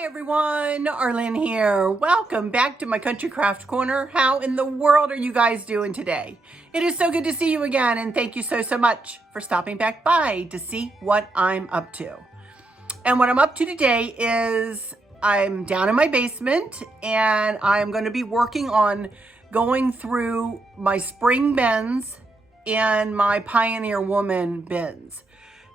Hi everyone, Arlynn here. Welcome back to my Country Craft Corner. How in the world are you guys doing today? It is so good to see you again, and thank you so much for stopping back by to see what I'm up to. And what I'm up to today is I'm down in my basement and I'm going to be working on going through my spring bins and my Pioneer Woman bins.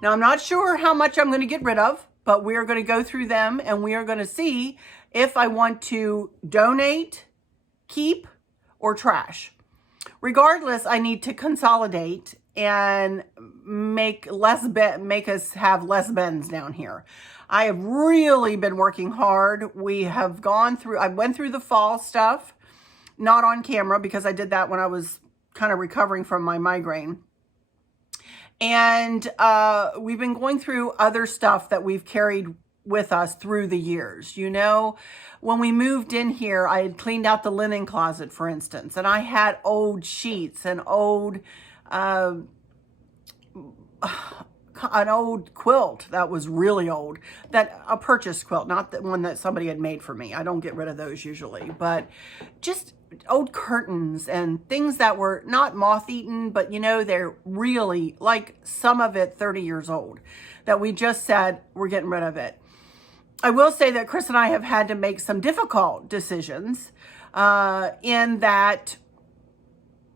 Now I'm not sure how much I'm going to get rid of, but we are going to go through them and we are going to see if I want to donate, keep, or trash. Regardless, I need to consolidate and make us have less bins down here. I have really been working hard. I went through the fall stuff, not on camera because I did that when I was kind of recovering from my migraine. And we've been going through other stuff that we've carried with us through the years. You know, when we moved in here, I had cleaned out the linen closet, for instance, and I had old sheets and an old quilt that was really old, a purchased quilt, not the one that somebody had made for me. I don't get rid of those usually, but just old curtains and things that were not moth-eaten, but you know, they're really, like some of it 30 years old, that we just said we're getting rid of it. I will say that Chris and I have had to make some difficult decisions in that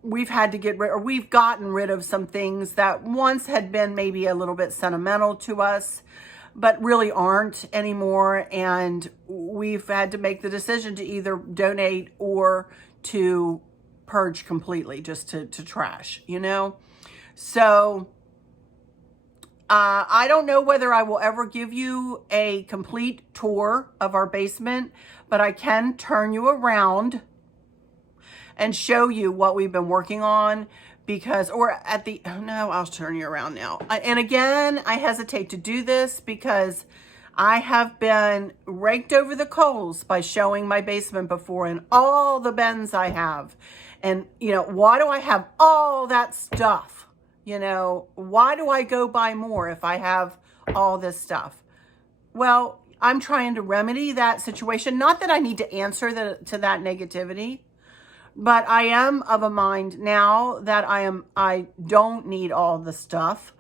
we've gotten rid of some things that once had been maybe a little bit sentimental to us, but really aren't anymore. And we've had to make the decision to either donate or to purge completely, just to trash, you know? So I don't know whether I will ever give you a complete tour of our basement, but I can turn you around and show you what we've been working on I'll turn you around now. And again, I hesitate to do this because I have been raked over the coals by showing my basement before and all the bins I have. And, you know, why do I have all that stuff? You know, why do I go buy more if I have all this stuff? Well, I'm trying to remedy that situation. Not that I need to answer to that negativity, but I am of a mind now that I don't need all the stuff.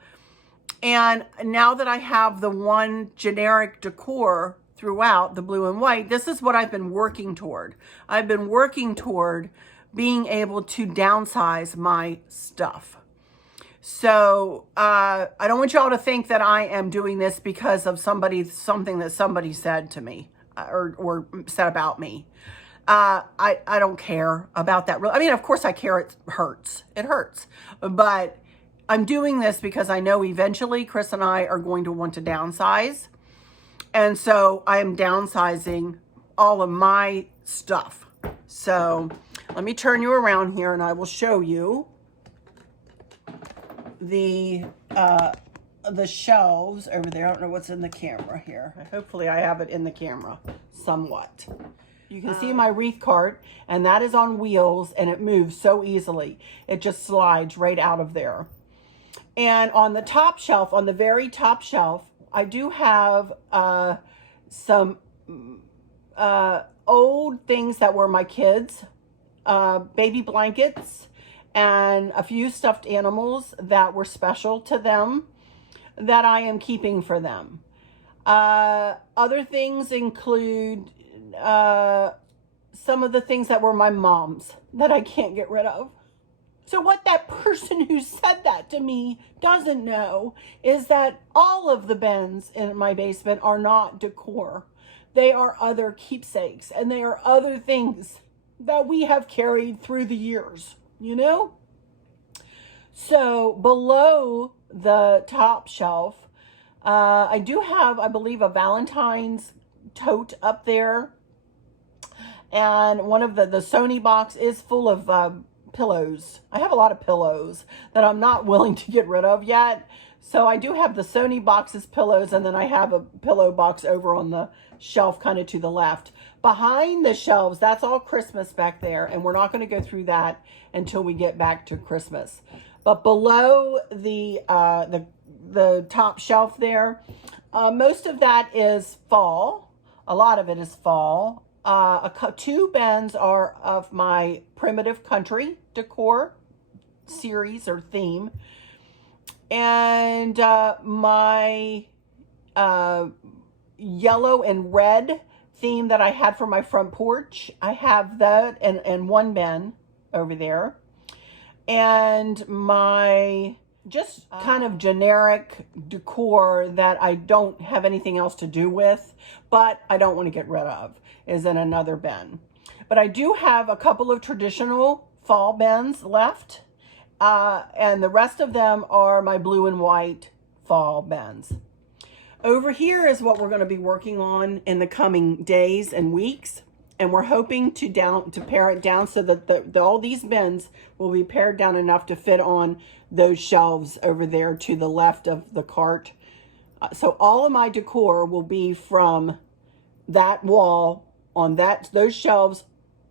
And now that I have the one generic decor throughout, the blue and white, this is what I've been working toward. I've been working toward being able to downsize my stuff. So I don't want y'all to think that I am doing this because of something that somebody said to me or said about me. I don't care about that. I mean, of course I care. It hurts. It hurts. But I'm doing this because I know eventually Chris and I are going to want to downsize. And so I am downsizing all of my stuff. So let me turn you around here and I will show you the shelves over there. I don't know what's in the camera here. Hopefully I have it in the camera somewhat. You can see my wreath cart, and that is on wheels, and it moves so easily. It just slides right out of there. And on the top shelf, on the very top shelf, I do have some old things that were my kids, baby blankets, and a few stuffed animals that were special to them that I am keeping for them. Other things include some of the things that were my mom's that I can't get rid of. So what that person who said that to me doesn't know is that all of the bins in my basement are not decor. They are other keepsakes, and they are other things that we have carried through the years, you know? So below the top shelf, I do have, I believe, a Valentine's tote up there. And one of the Sony box is full of pillows. I have a lot of pillows that I'm not willing to get rid of yet. So I do have the Sony box's pillows, and then I have a pillow box over on the shelf kind of to the left. Behind the shelves, that's all Christmas back there, and we're not going to go through that until we get back to Christmas. But below the top shelf there, most of that is fall. A lot of it is fall. Two bins are of my primitive country decor series or theme. And my yellow and red theme that I had for my front porch. I have that and one bin over there. And my just kind of generic decor that I don't have anything else to do with, but I don't want to get rid of, is in another bin. But I do have a couple of traditional fall bins left, and the rest of them are my blue and white fall bins. Over here is what we're going to be working on in the coming days and weeks. And we're hoping to pare it down so that all these bins will be pared down enough to fit on those shelves over there to the left of the cart. So all of my decor will be from that wall on those shelves,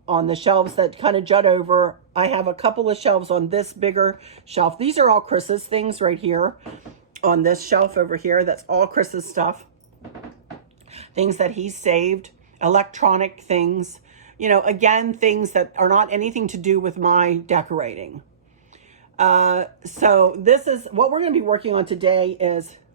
on the shelves that kind of jut over. I have a couple of shelves on this bigger shelf. These are all Chris's things right here on this shelf over here. That's all Chris's stuff. Things that he saved. Electronic things, you know, again, things that are not anything to do with my decorating. So this is what we're going to be working on today.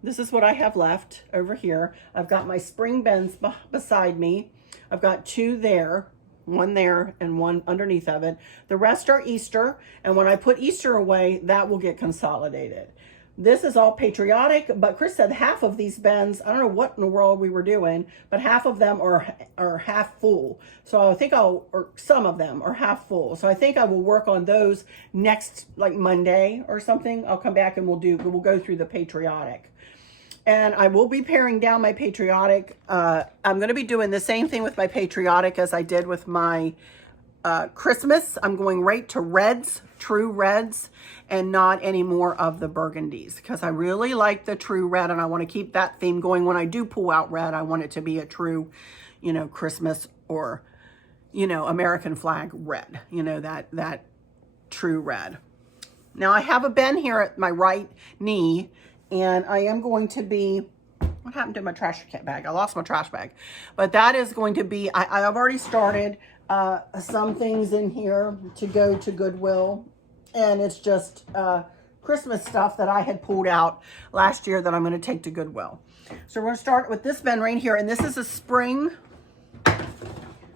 This is what I have left over here. I've got my spring bins beside me. I've got two there, one there and one underneath of it. The rest are Easter, and when I put Easter away, that will get consolidated. This is all patriotic, but Chris said half of these bins, I don't know what in the world we were doing, but half of them are half full. So I think or some of them are half full. So I think I will work on those next, like Monday or something. I'll come back and we'll go through the patriotic. And I will be paring down my patriotic. I'm going to be doing the same thing with my patriotic as I did with my Christmas. I'm going right to reds, true reds, and not any more of the burgundies, because I really like the true red and I want to keep that theme going. When I do pull out red, I want it to be a true, you know, Christmas or, you know, American flag red, you know, that true red. Now I have a bin here at my right knee, and I am going to be, what happened to my trash bag? I lost my trash bag, but that is going to be, I've already started some things in here to go to Goodwill, and it's just Christmas stuff that I had pulled out last year that I'm going to take to Goodwill. So we're going to start with this bin right here, and this is a spring. No,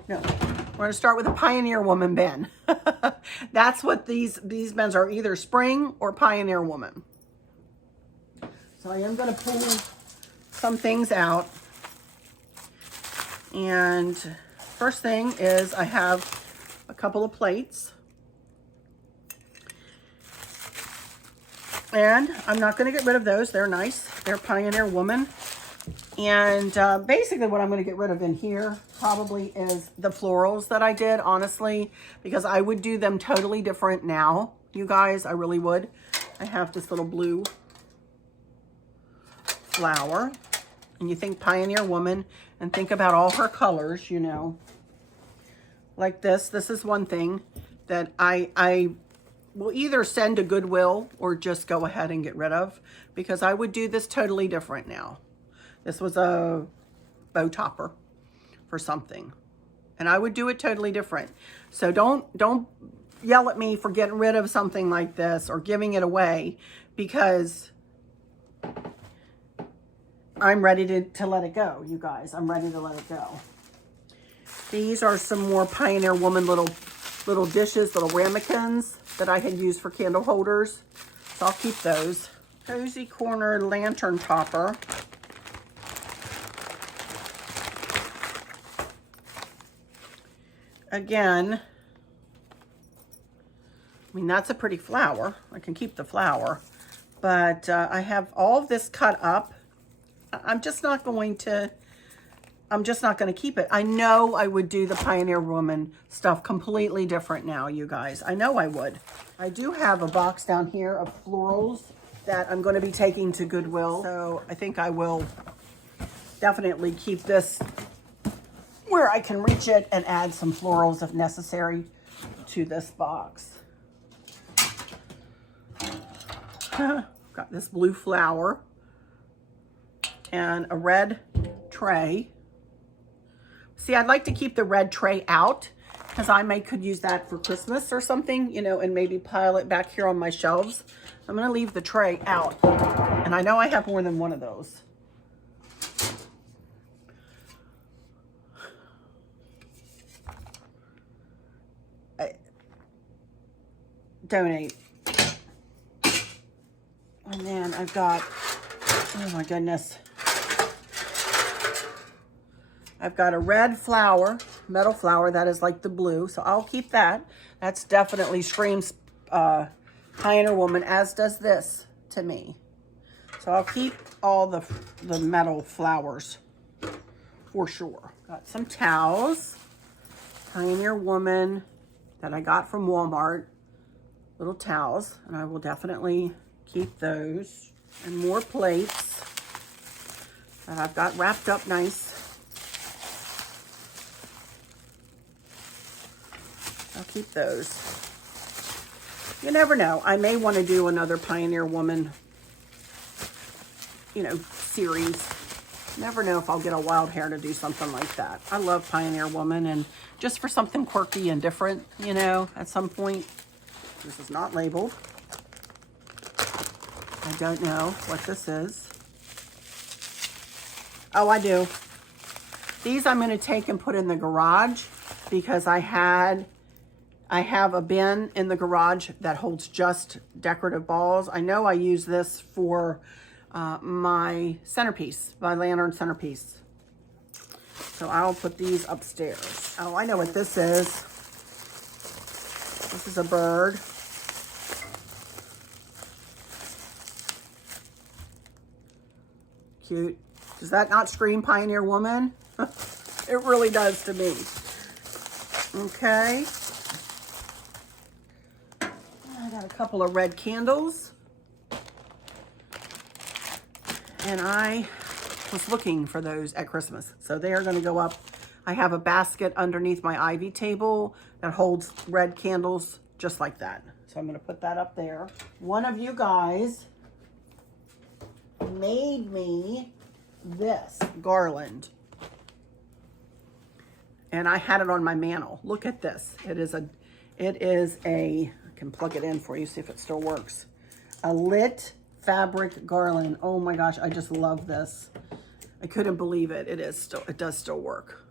we're going to start with a Pioneer Woman bin. That's what these bins are, either spring or Pioneer Woman. So I am going to pull some things out, and first thing is I have a couple of plates, and I'm not going to get rid of those. They're nice. They're Pioneer Woman. And basically what I'm going to get rid of in here probably is the florals that I did, honestly, because I would do them totally different now, you guys. I really would. I have this little blue flower, and you think Pioneer Woman and think about all her colors, you know, like this. This is one thing that I will either send to Goodwill or just go ahead and get rid of, because I would do this totally different now. This was a bow topper for something, and I would do it totally different. So don't yell at me for getting rid of something like this or giving it away, because I'm ready to let it go, you guys. I'm ready to let it go. These are some more Pioneer Woman little dishes, little ramekins that I had used for candle holders. So I'll keep those. Cozy Corner lantern topper. Again, I mean, that's a pretty flower. I can keep the flower, but I have all of this cut up. I'm just not going to keep it. I know I would do the Pioneer Woman stuff completely different now, you guys. I know I would. I do have a box down here of florals that I'm going to be taking to Goodwill. So I think I will definitely keep this where I can reach it and add some florals if necessary to this box. Got this blue flower and a red tray. See, I'd like to keep the red tray out because I could use that for Christmas or something, you know, and maybe pile it back here on my shelves. I'm going to leave the tray out. And I know I have more than one of those. Donate. And then I've got, oh my goodness. I've got a red flower, metal flower, that is like the blue, so I'll keep that. That's definitely screams Pioneer Woman, as does this to me. So I'll keep all the metal flowers for sure. Got some towels, Pioneer Woman, that I got from Walmart, little towels, and I will definitely keep those. And more plates that I've got wrapped up nice. I'll keep those. You never know. I may want to do another Pioneer Woman, you know, series. Never know if I'll get a wild hair to do something like that. I love Pioneer Woman, and just for something quirky and different, you know, at some point. This is not labeled. I don't know what this is. Oh, I do. These I'm going to take and put in the garage because I have a bin in the garage that holds just decorative balls. I know I use this for my centerpiece, my lantern centerpiece. So I'll put these upstairs. Oh, I know what this is. This is a bird. Cute. Does that not scream Pioneer Woman? It really does to me. Okay. I got a couple of red candles. And I was looking for those at Christmas. So they are going to go up. I have a basket underneath my ivy table that holds red candles just like that. So I'm going to put that up there. One of you guys made me this garland. And I had it on my mantle. Look at this. It is a, I can plug it in for you, see if it still works. A lit fabric garland. Oh my gosh, I just love this. I couldn't believe it. It does still work.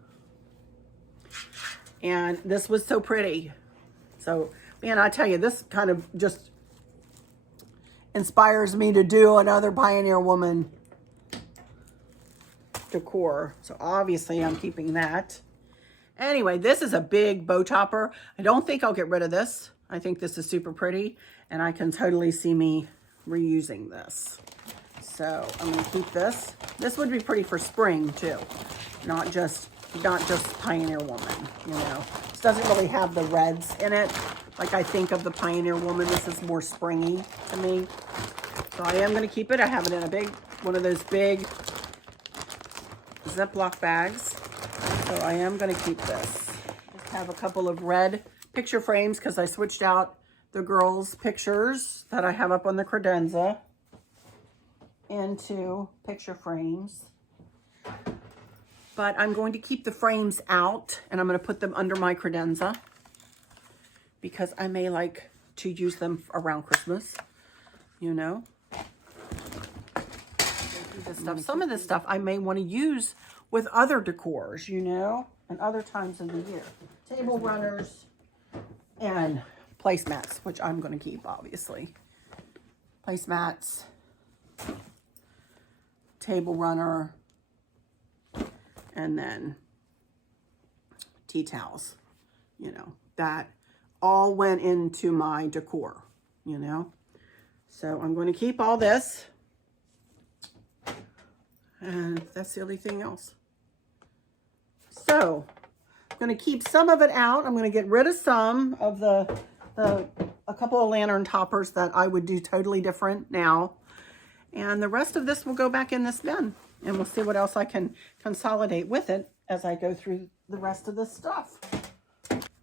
And this was so pretty. So, man, I tell you, this kind of just inspires me to do another Pioneer Woman decor. So obviously I'm keeping that. Anyway, this is a big bow topper. I don't think I'll get rid of this. I think this is super pretty, and I can totally see me reusing this. So I'm going to keep this. This would be pretty for spring too, not just Pioneer Woman. You know, this doesn't really have the reds in it like I think of the Pioneer Woman. This is more springy to me, so I am going to keep it. I have it in a one of those big Ziploc bags. So I am going to keep this. Just have a couple of red picture frames because I switched out the girls' pictures that I have up on the credenza into picture frames. But I'm going to keep the frames out and I'm going to put them under my credenza because I may like to use them around Christmas, you know. Some of this stuff I may want to use with other decors, you know, and other times of the year. Table runners and placemats, which I'm going to keep, obviously. Placemats, table runner, and then tea towels, you know, that all went into my decor, you know. So I'm going to keep all this. And that's the only thing else. So I'm going to keep some of it out. I'm going to get rid of some of a couple of lantern toppers that I would do totally different now. And the rest of this will go back in this bin. And we'll see what else I can consolidate with it as I go through the rest of this stuff.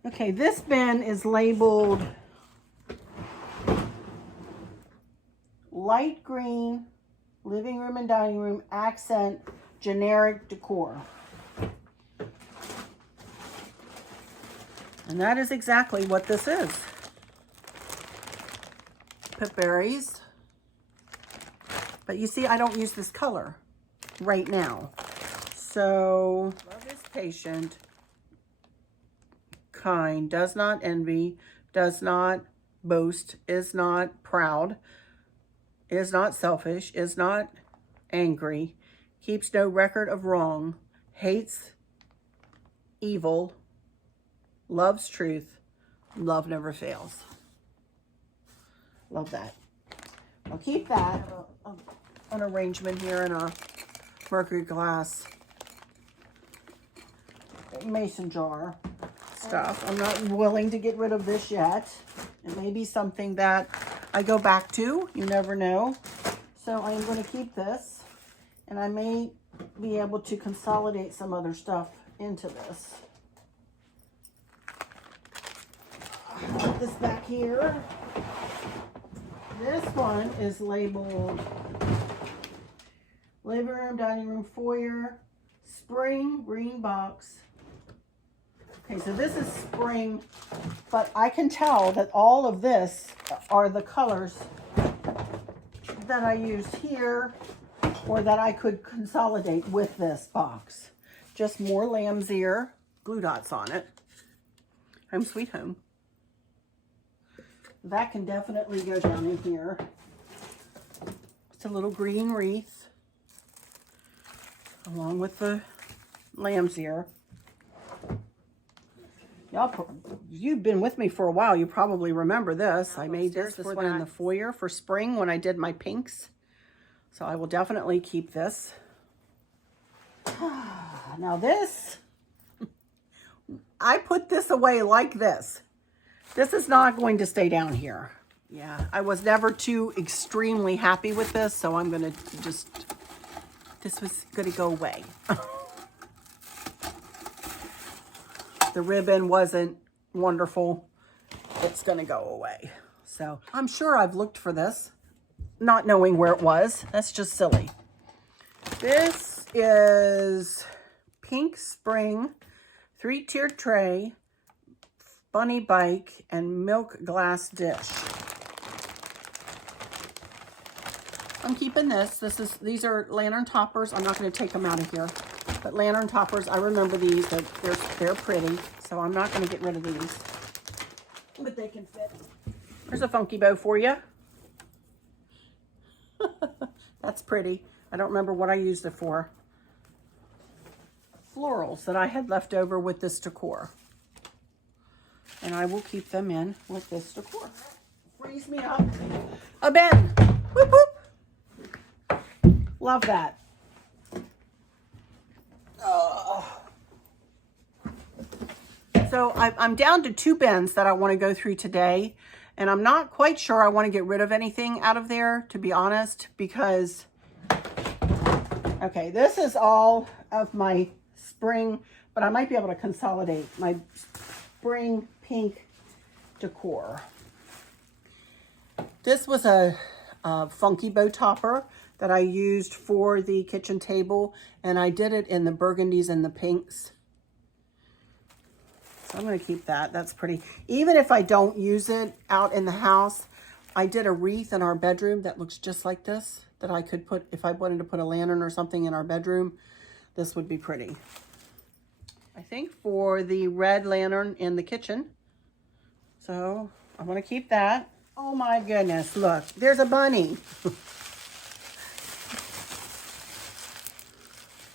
Okay, this bin is labeled light green, living room and dining room, accent, generic decor. And that is exactly what this is. Pip berries. But you see, I don't use this color right now. So, love is patient, kind, does not envy, does not boast, is not proud, is not selfish, is not angry, keeps no record of wrong, hates evil, loves truth, love never fails. Love that. I'll keep that. An arrangement here in a mercury glass mason jar stuff. I'm not willing to get rid of this yet. It may be something that I go back to. You never know. So I'm going to keep this, and I may be able to consolidate some other stuff into this. Put this back here. This one is labeled living room, dining room, foyer, spring, green box. Okay, so this is spring, but I can tell that all of this are the colors that I used here, or that I could consolidate with this box. Just more lamb's ear, glue dots on it. Home sweet home. That can definitely go down in here. It's a little green wreath along with the lamb's ear. Y'all, you've been with me for a while. You probably remember this. I made this one in the foyer for spring when I did my pinks. So I will definitely keep this. Now this, I put this away like this. This is not going to stay down here. Yeah, I was never too extremely happy with this, so I'm going to just, this was going to go away. The ribbon wasn't wonderful. It's going to go away. So I'm sure I've looked for this, not knowing where it was. That's just silly. This is pink spring, 3-tiered tray, bunny bike, and milk glass dish. I'm keeping this. These are lantern toppers. I'm not going to take them out of here. But lantern toppers, I remember these. They're pretty. So I'm not going to get rid of these. But they can fit. There's a funky bow for you. That's pretty. I don't remember what I used it for. Florals that I had left over with this decor. And I will keep them in with this decor. Freeze me up. A bin. Whoop, whoop. Love that. So I'm down to 2 bins that I want to go through today. And I'm not quite sure I want to get rid of anything out of there, to be honest, because, okay, this is all of my spring, but I might be able to consolidate my spring pink decor. This was a funky bow topper that I used for the kitchen table, and I did it in the burgundies and the pinks. So I'm going to keep that. That's pretty. Even if I don't use it out in the house, I did a wreath in our bedroom that looks just like this, that I could put, if I wanted to put a lantern or something in our bedroom, this would be pretty. I think for the red lantern in the kitchen. So I want to keep that. Oh my goodness, look, there's a bunny.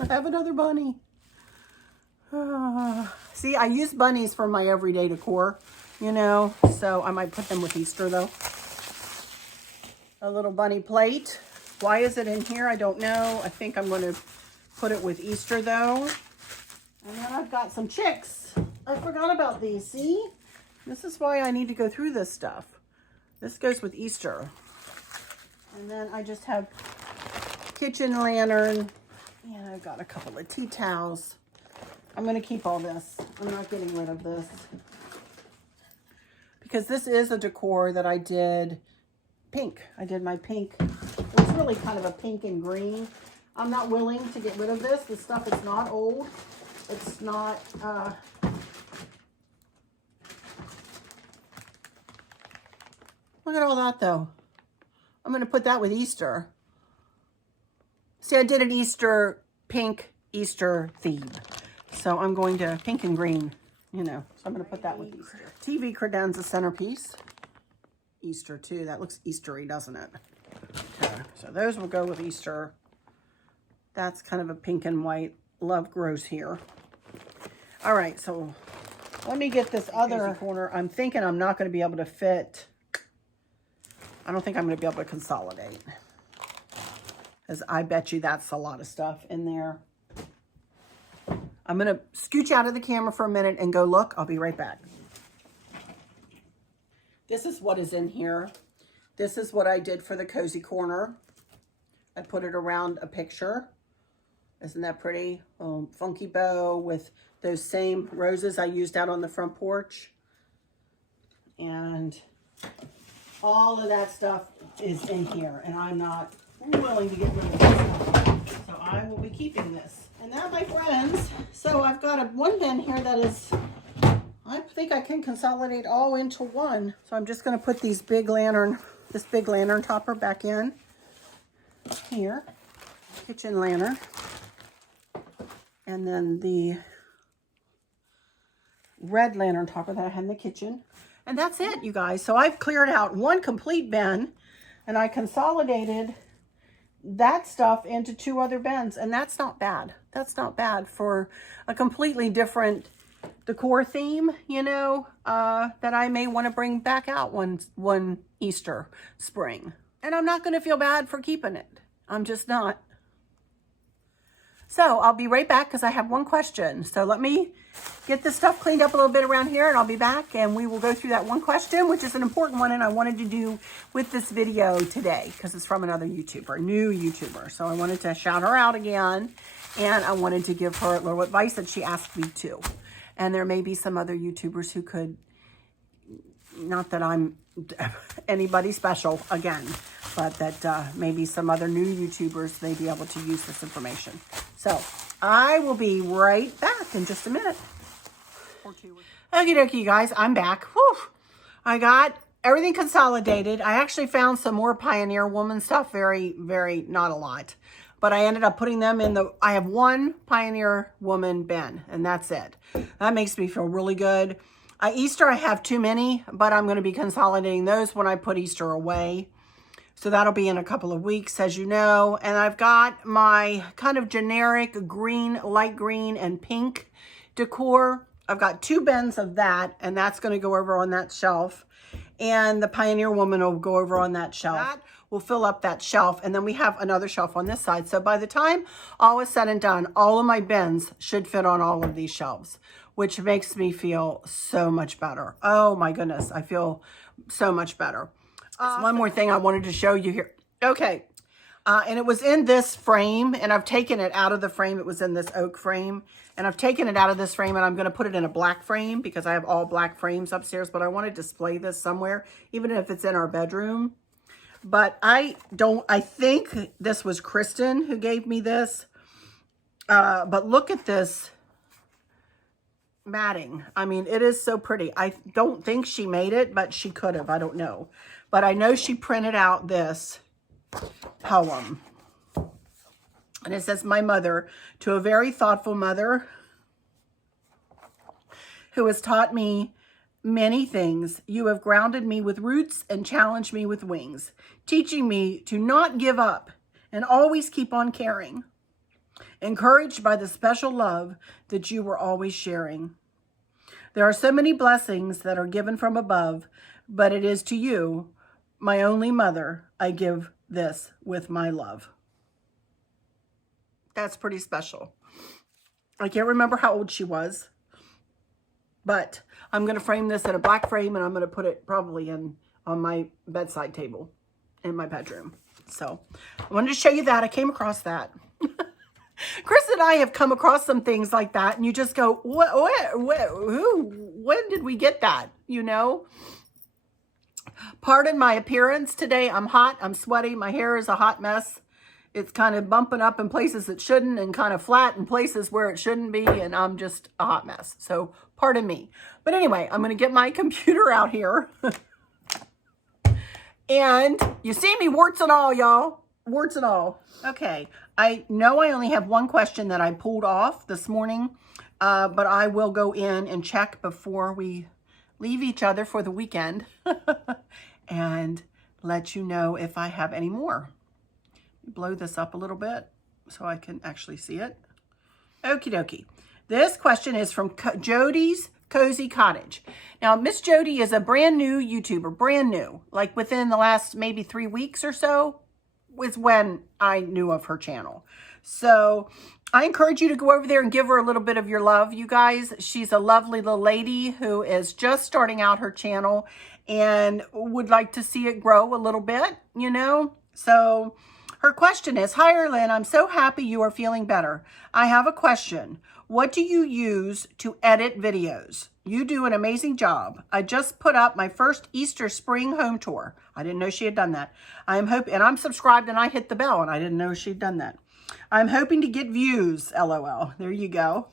I have another bunny. See, I use bunnies for my everyday decor, you know, so I might put them with Easter though. A little bunny plate. Why is it in here? I don't know. I think I'm going to put it with Easter though. And then I've got some chicks. I forgot about these, see? This is why I need to go through this stuff. This goes with Easter. And then I just have kitchen lantern. And I've got a couple of tea towels. I'm going to keep all this. I'm not getting rid of this. Because this is a decor that I did pink. I did my pink. It was really kind of a pink and green. I'm not willing to get rid of this. This stuff is not old. It's not, Look at all that though. I'm going to put that with Easter. See, I did an Easter pink Easter theme. So I'm going to pink and green, you know. So I'm going to put that with Easter. TV credenza centerpiece. Easter too. That looks Eastery, doesn't it? Okay. So those will go with Easter. That's kind of a pink and white. Love grows here. All right. So let me get this other corner. I'm thinking I'm not going to be able to fit. I don't think I'm going to be able to consolidate. Because I bet you that's a lot of stuff in there. I'm going to scooch out of the camera for a minute and go look. I'll be right back. This is what is in here. This is what I did for the cozy corner. I put it around a picture. Isn't that pretty? Funky bow with those same roses I used out on the front porch. And all of that stuff is in here. And I'm not willing to get rid of this stuff. So I will be keeping this. And that, my friends, so I've got one bin here that is, I think I can consolidate all into one. So I'm just going to put these big lantern, this big lantern topper back in here. Kitchen lantern. And then the red lantern topper that I had in the kitchen. And that's it, you guys. So I've cleared out one complete bin and I consolidated that stuff into 2 other bins, and that's not bad. That's not bad for a completely different decor theme, you know, that I may want to bring back out one Easter spring. And I'm not going to feel bad for keeping it. I'm just not. So I'll be right back because I have one question. So let me get this stuff cleaned up a little bit around here and I'll be back and we will go through that one question, which is an important one and I wanted to do with this video today because it's from another YouTuber, new YouTuber. So I wanted to shout her out again and I wanted to give her a little advice that she asked me to. And there may be some other YouTubers who could, not that I'm anybody special again, but that maybe some other new YouTubers may be able to use this information. So I will be right back in just a minute. Okie dokie, guys, I'm back. Whew. I got everything consolidated. I actually found some more Pioneer Woman stuff, very, not a lot. But I ended up putting them in I have one Pioneer Woman bin, and that's it. That makes me feel really good. Easter, I have too many, but I'm going to be consolidating those when I put Easter away. So that'll be in a couple of weeks, as you know. And I've got my kind of generic green, light green, and pink decor. I've got 2 bins of that, and that's going to go over on that shelf. And the Pioneer Woman will go over on that shelf. That will fill up that shelf. And then we have another shelf on this side. So by the time all is said and done, all of my bins should fit on all of these shelves, which makes me feel so much better. Oh my goodness, I feel so much better. One more thing I wanted to show you here. Okay, and it was in this frame, and I've taken it out of the frame. It was in this oak frame, and I've taken it out of this frame, and I'm going to put it in a black frame because I have all black frames upstairs, but I want to display this somewhere, even if it's in our bedroom. But I think this was Kristen who gave me this, but look at this matting. I mean, it is so pretty. I don't think she made it, but she could have. I don't know. But I know she printed out this poem. And it says, "My mother, to a very thoughtful mother who has taught me many things, you have grounded me with roots and challenged me with wings, teaching me to not give up and always keep on caring, encouraged by the special love that you were always sharing. There are so many blessings that are given from above, but it is to you, my only mother, I give this with my love." That's pretty special. I can't remember how old she was, but I'm going to frame this in a black frame and I'm going to put it probably on my bedside table in my bedroom. So I wanted to show you that. I came across that. Chris and I have come across some things like that, and you just go, when did we get that? You know? Pardon my appearance today. I'm hot. I'm sweaty. My hair is a hot mess. It's kind of bumping up in places it shouldn't and kind of flat in places where it shouldn't be, and I'm just a hot mess. So pardon me. But anyway, I'm going to get my computer out here. And you see me, warts and all, y'all. Warts and all. Okay, I know I only have one question that I pulled off this morning, but I will go in and check before we leave each other for the weekend and let you know if I have any more. Blow this up a little bit so I can actually see it. Okie dokie. This question is from JODI'S Cozy Cottage. Now, Miss Jodi is a brand new YouTuber, brand new. Like within the last maybe 3 weeks or so was when I knew of her channel. So I encourage you to go over there and give her a little bit of your love, you guys. She's a lovely little lady who is just starting out her channel and would like to see it grow a little bit, you know. So her question is, hi, Arlynn, I'm so happy you are feeling better. I have a question. What do you use to edit videos? You do an amazing job. I just put up my first Easter spring home tour. I didn't know she had done that. And I'm subscribed and I hit the bell and I didn't know she'd done that. I'm hoping to get views, LOL. There you go.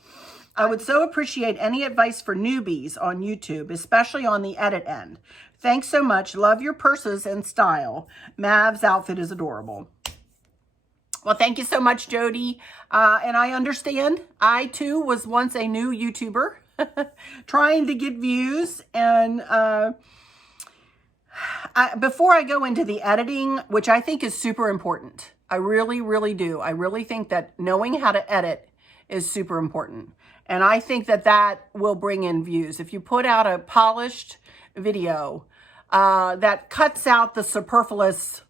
I would so appreciate any advice for newbies on YouTube, especially on the edit end. Thanks so much. Love your purses and style. Mav's outfit is adorable. Well, thank you so much, Jodi. And I understand. I, too, was once a new YouTuber trying to get views. And before I go into the editing, which I think is super important, I really, really do. I really think that knowing how to edit is super important. And I think that that will bring in views. If you put out a polished video that cuts out the superfluous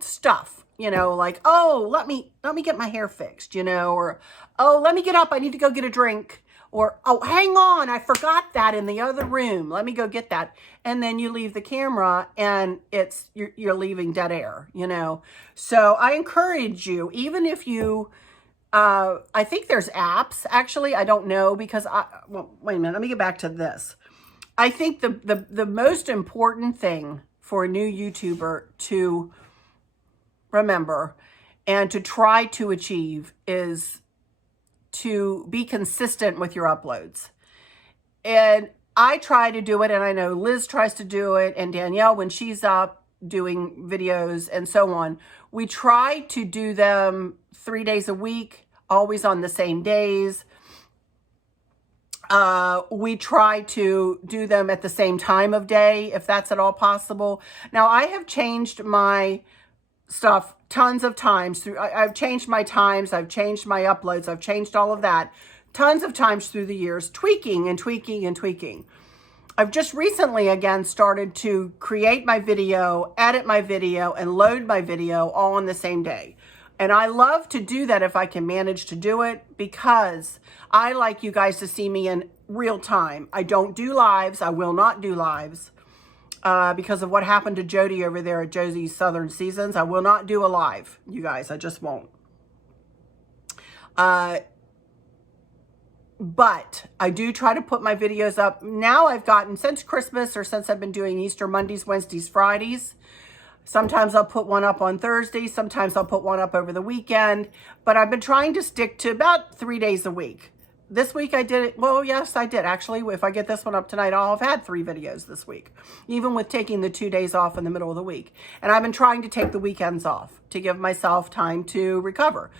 stuff, you know, like, oh, let me get my hair fixed, you know, or, oh, let me get up, I need to go get a drink, or, oh, hang on, I forgot that in the other room, let me go get that. And then you leave the camera and you're leaving dead air, you know. So I encourage you, even if you, I think there's apps, actually, I don't know, because well, wait a minute, let me get back to this. I think the most important thing for a new YouTuber to remember and to try to achieve is to be consistent with your uploads. And I try to do it, and I know Liz tries to do it, and Danielle when she's up doing videos and so on. We try to do them 3 days a week, always on the same days. We try to do them at the same time of day, if that's at all possible. Now, I have changed my stuff tons of times through. I've changed my times, I've changed my uploads, I've changed all of that tons of times through the years, tweaking and tweaking and tweaking. I've just recently again started to create my video, edit my video, and load my video all on the same day. And I love to do that if I can manage to do it, because I like you guys to see me in real time. I don't do lives. I will not do lives. Because of what happened to Jodi over there at JODI'S Southern Seasons. I will not do a live, you guys. I just won't. But I do try to put my videos up. Now I've gotten, since Christmas or since I've been doing Easter Mondays, Wednesdays, Fridays, sometimes I'll put one up on Thursday. Sometimes I'll put one up over the weekend. But I've been trying to stick to about 3 days a week. This week I did it. Well, yes, I did. Actually, if I get this one up tonight, I'll have had 3 videos this week, even with taking the 2 days off in the middle of the week. And I've been trying to take the weekends off to give myself time to recover.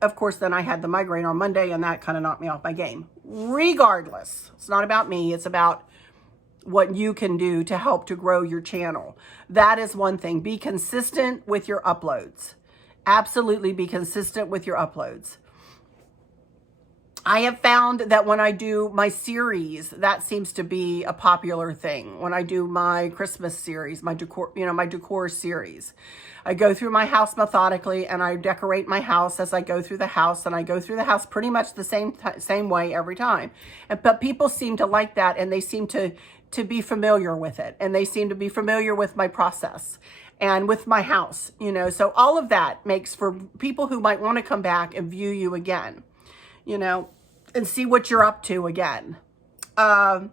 Of course, then I had the migraine on Monday, and that kind of knocked me off my game. Regardless, it's not about me. It's about what you can do to help to grow your channel. That is one thing. Be consistent with your uploads. Absolutely be consistent with your uploads. I have found that when I do my series, that seems to be a popular thing. When I do my Christmas series, my decor, my decor series, I go through my house methodically, and I decorate my house as I go through the house, and I go through the house pretty much the same way every time. But people seem to like that, and they seem to be familiar with it, and they seem to be familiar with my process and with my house, So all of that makes for people who might want to come back and view you again, and see what you're up to again. So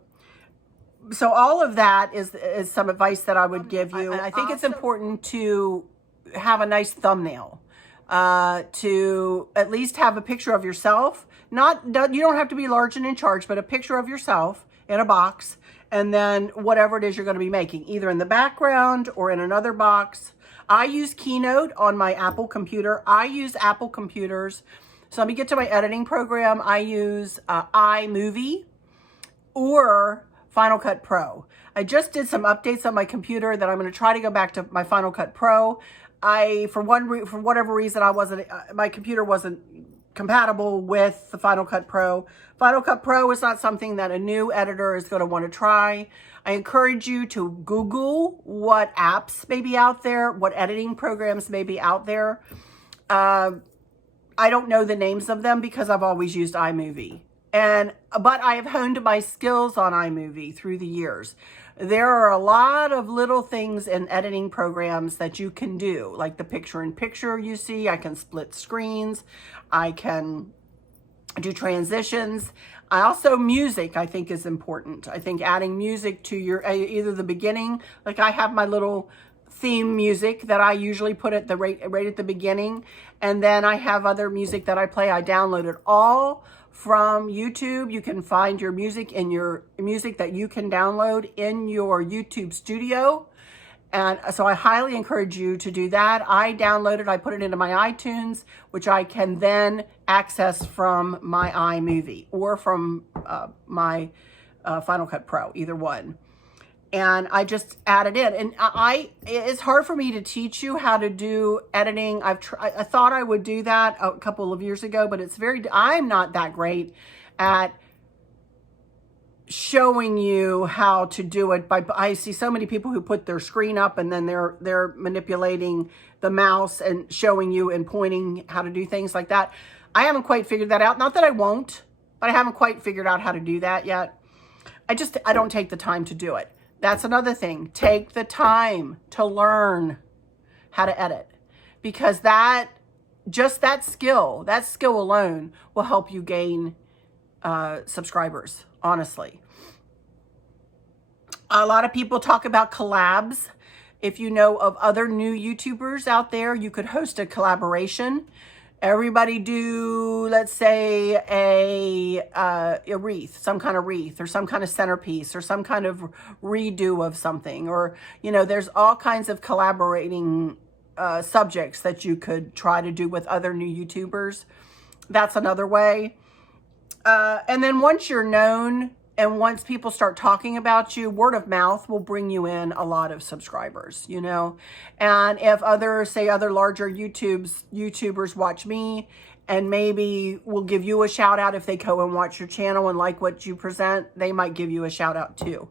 all of that is some advice that I would give you. I think it's important to have a nice thumbnail, to at least have a picture of yourself, You don't have to be large and in charge, but a picture of yourself in a box, and then whatever it is you're going to be making, either in the background or in another box. I use Keynote on my Apple computer. I use Apple computers. So let me get to my editing program. I use iMovie or Final Cut Pro. I just did some updates on my computer that I'm going to try to go back to my Final Cut Pro. For whatever reason, my computer wasn't compatible with the Final Cut Pro. Final Cut Pro is not something that a new editor is going to want to try. I encourage you to Google what apps may be out there, what editing programs may be out there. I don't know the names of them because I've always used iMovie. But I have honed my skills on iMovie through the years. There are a lot of little things in editing programs that you can do, like the picture-in-picture you see. I can split screens. I can do transitions. Music, I think, is important. I think adding music to your, either the beginning, like I have my little theme music that I usually put at the right at the beginning. And then I have other music that I play. I download it all from YouTube. You can find your music that you can download in your YouTube studio. And so I highly encourage you to do that. I download it, I put it into my iTunes, which I can then access from my iMovie or from my Final Cut Pro, either one. And I just add it in. And it's hard for me to teach you how to do editing. I thought I would do that a couple of years ago, but I'm not that great at showing you how to do it. I see so many people who put their screen up and then they're manipulating the mouse and showing you and pointing how to do things like that. I haven't quite figured that out. Not that I won't, but I haven't quite figured out how to do that yet. I don't take the time to do it. That's another thing. Take the time to learn how to edit, because that skill alone will help you gain subscribers, honestly. A lot of people talk about collabs. If you know of other new YouTubers out there, you could host a collaboration. Everybody do, let's say, a wreath, some kind of wreath or some kind of centerpiece or some kind of redo of something. Or, there's all kinds of collaborating subjects that you could try to do with other new YouTubers. That's another way. And then once you're known and once people start talking about you, word of mouth will bring you in a lot of subscribers, And if other larger YouTubers watch me and maybe will give you a shout out if they go and watch your channel and like what you present, they might give you a shout out too.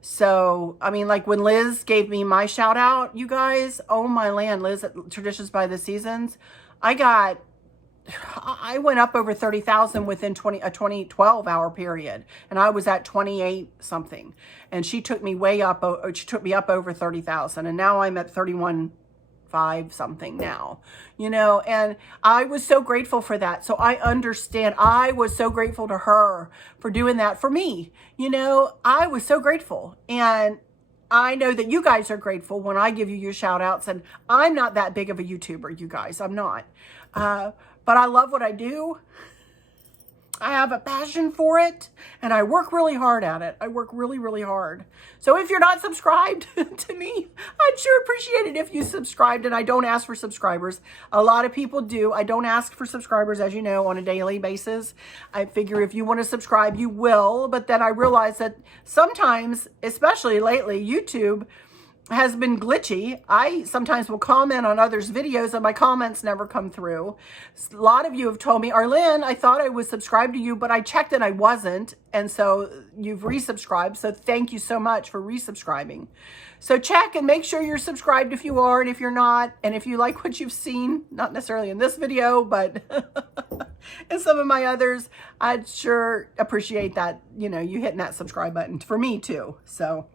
So, like when Liz gave me my shout out, you guys, oh my land, Liz at Traditions by the Seasons, I went up over 30,000 within a 12-hour period, and I was at 28 something, and she took me way up. She took me up over 30,000, and now I'm at 31.5 something now. And I was so grateful for that. So I understand. I was so grateful to her for doing that for me. I was so grateful, and I know that you guys are grateful when I give you your shout outs, and I'm not that big of a YouTuber, you guys. I'm not. But I love what I do. I have a passion for it, and I work really hard at it. I work really, really hard. So if you're not subscribed to me, I'd sure appreciate it if you subscribed, and I don't ask for subscribers. A lot of people do. I don't ask for subscribers, as you know, on a daily basis. I figure if you want to subscribe, you will, but then I realize that sometimes, especially lately, YouTube has been glitchy. I sometimes will comment on others' videos and my comments never come through. A lot of you have told me, Arlynn, I thought I was subscribed to you, but I checked and I wasn't. And so you've resubscribed. So thank you so much for resubscribing. So check and make sure you're subscribed if you are and if you're not. And if you like what you've seen, not necessarily in this video, but in some of my others, I'd sure appreciate that, you hitting that subscribe button for me too. So,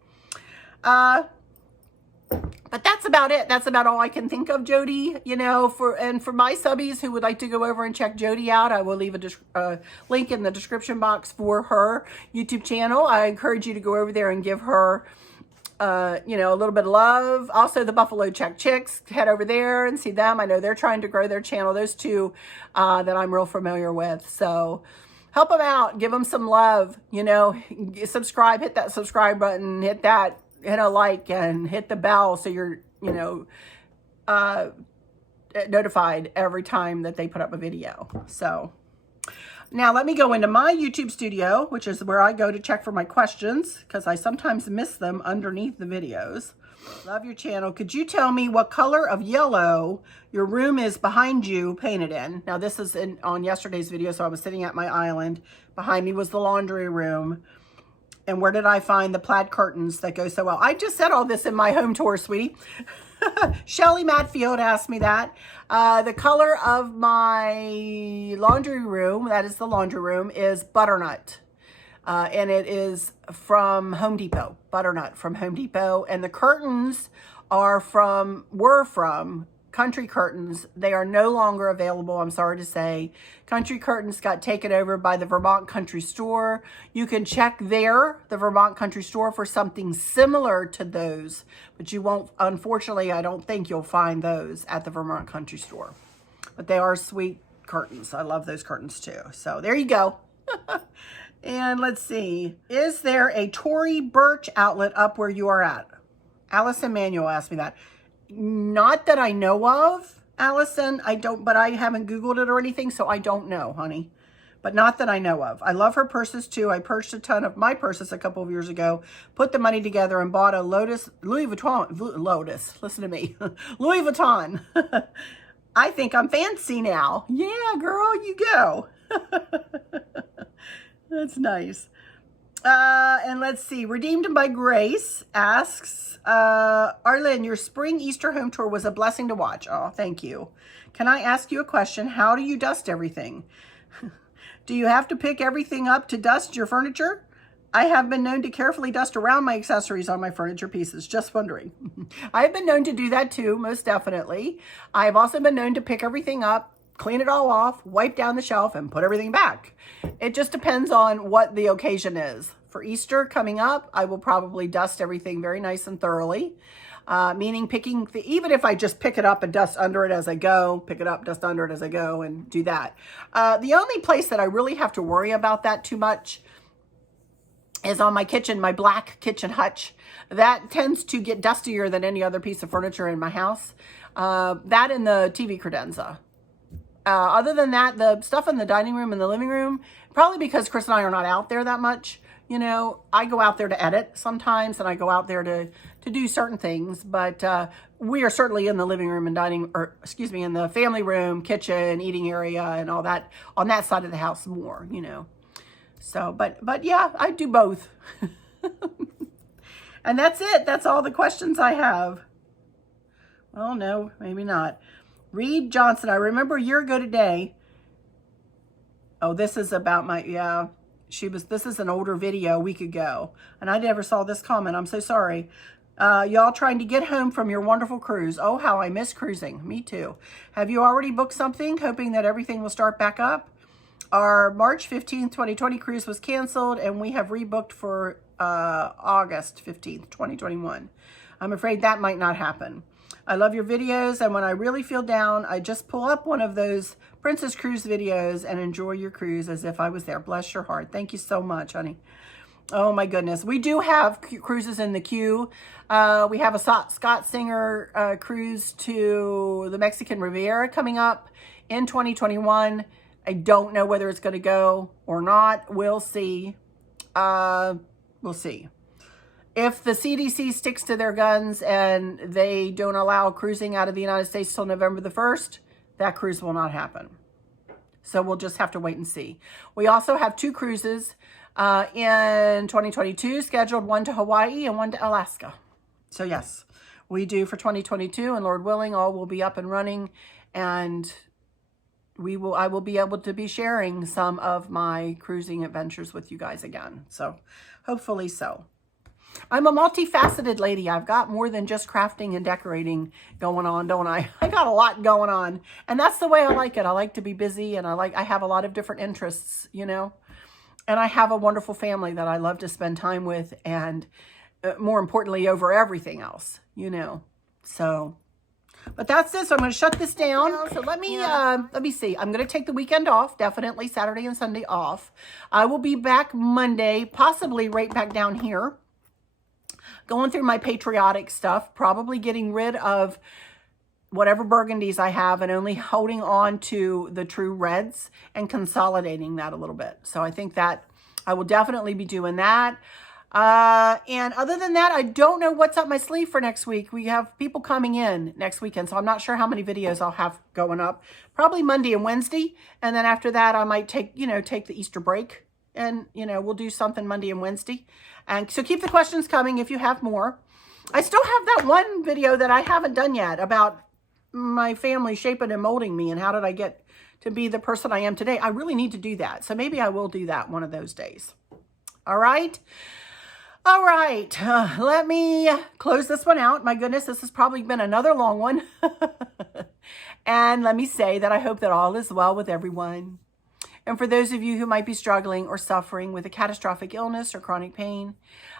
but that's about it. That's about all I can think of, Jodi. For my subbies who would like to go over and check Jodi out, I will leave a link in the description box for her YouTube channel. I encourage you to go over there and give her you know, a little bit of love. Also, the Buffalo Check Chicks, head over there and see them. I know they're trying to grow their channel. Those two that I'm real familiar with. So help them out. Give them some love. You know, subscribe. Hit that subscribe button. Hit a like and hit the bell so you're, you know, notified every time that they put up a video. So now let me go into my YouTube studio, which is where I go to check for my questions because I sometimes miss them underneath the videos. Love your channel. Could you tell me what color of yellow your room is behind you painted in? Now this is on yesterday's video, so I was sitting at my island. Behind me was the laundry room. And where did I find the plaid curtains that go so well? I just said all this in my home tour, sweetie. Shelly Matfield asked me that. The color of my laundry room, that is the laundry room, is butternut. And it is from Home Depot. Butternut from Home Depot. And the curtains were from Country Curtains. They are no longer available, I'm sorry to say. Country Curtains got taken over by the Vermont Country Store. You can check there, the Vermont Country Store, for something similar to those. But you won't, unfortunately, I don't think you'll find those at the Vermont Country Store. But they are sweet curtains. I love those curtains too. So there you go. And let's see. Is there a Tory Burch outlet up where you are at? Allison Manuel asked me that. Not that I know of, Allison. I don't, but I haven't Googled it or anything, so I don't know, honey. But not that I know of. I love her purses too. I purchased a ton of my purses a couple of years ago, put the money together and bought a Louis Vuitton, listen to me, Louis Vuitton. I think I'm fancy now. Yeah, girl, you go. That's nice. And let's see. Redeemed by Grace asks, Arlynn, your spring Easter home tour was a blessing to watch. Oh, thank you. Can I ask you a question? How do you dust everything? Do you have to pick everything up to dust your furniture? I have been known to carefully dust around my accessories on my furniture pieces. Just wondering. I have been known to do that too, most definitely. I've also been known to pick everything up, clean it all off, wipe down the shelf, and put everything back. It just depends on what the occasion is. For Easter coming up, I will probably dust everything very nice and thoroughly. Meaning picking, even if I just pick it up and dust under it as I go, pick it up, dust under it as I go, and do that. The only place that I really have to worry about that too much is on my kitchen, my black kitchen hutch. That tends to get dustier than any other piece of furniture in my house. That and the TV credenza. Other than that, the stuff in the dining room and the living room, probably because Chris and I are not out there that much. You know, I go out there to edit sometimes, and I go out there to do certain things, but we are certainly in the living room and in the family room, kitchen, eating area, and all that on that side of the house more, you know. So, but yeah, I do both. And that's it. That's all the questions I have. Well, no, maybe not. Reed Johnson, I remember a year ago today. Oh, this is about my, yeah. This is an older video a week ago. And I never saw this comment. I'm so sorry. Y'all trying to get home from your wonderful cruise. Oh, how I miss cruising. Me too. Have you already booked something, hoping that everything will start back up? Our March 15th, 2020 cruise was canceled, and we have rebooked for August 15th, 2021. I'm afraid that might not happen. I love your videos, and when I really feel down, I just pull up one of those Princess Cruise videos and enjoy your cruise as if I was there. Bless your heart. Thank you so much, honey. Oh my goodness. We do have cruises in the queue. We have a Scott Singer cruise to the Mexican Riviera coming up in 2021. I don't know whether it's going to go or not. We'll see. We'll see. If the CDC sticks to their guns and they don't allow cruising out of the United States till November the 1st, that cruise will not happen. So we'll just have to wait and see. We also have 2 cruises in 2022 scheduled, one to Hawaii and one to Alaska. So yes, we do for 2022, and Lord willing, all will be up and running, and I will be able to be sharing some of my cruising adventures with you guys again. So hopefully so. I'm a multifaceted lady. I've got more than just crafting and decorating going on, don't I? I got a lot going on, and that's the way I like it. I like to be busy, and I have a lot of different interests, you know, and I have a wonderful family that I love to spend time with, and more importantly, over everything else, you know. So, but that's it. So I'm going to shut this down. So let me see. I'm going to take the weekend off, definitely Saturday and Sunday off. I will be back Monday, possibly right back down here, going through my patriotic stuff, probably getting rid of whatever burgundies I have and only holding on to the true reds and consolidating that a little bit. So I think that I will definitely be doing that. And other than that, I don't know what's up my sleeve for next week. We have people coming in next weekend, so I'm not sure how many videos I'll have going up. Probably Monday and Wednesday. And then after that, I might take the Easter break and, we'll do something Monday and Wednesday. And so keep the questions coming if you have more. I still have that one video that I haven't done yet about my family shaping and molding me and how did I get to be the person I am today. I really need to do that. So maybe I will do that one of those days. All right. All right. Let me close this one out. My goodness, this has probably been another long one. And let me say that I hope that all is well with everyone. And for those of you who might be struggling or suffering with a catastrophic illness or chronic pain,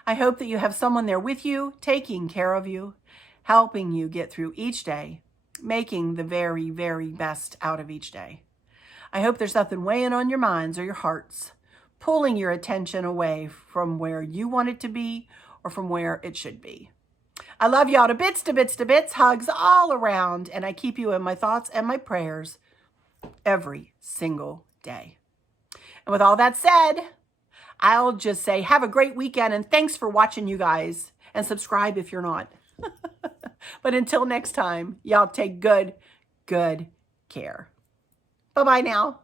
I hope that you have someone there with you, taking care of you, helping you get through each day, making the very, very best out of each day. I hope there's nothing weighing on your minds or your hearts, pulling your attention away from where you want it to be or from where it should be. I love y'all to bits, to bits, to bits, hugs all around, and I keep you in my thoughts and my prayers every single day. And with all that said, I'll just say have a great weekend and thanks for watching, you guys, and subscribe if you're not. But until next time, y'all take good care. Bye-bye now.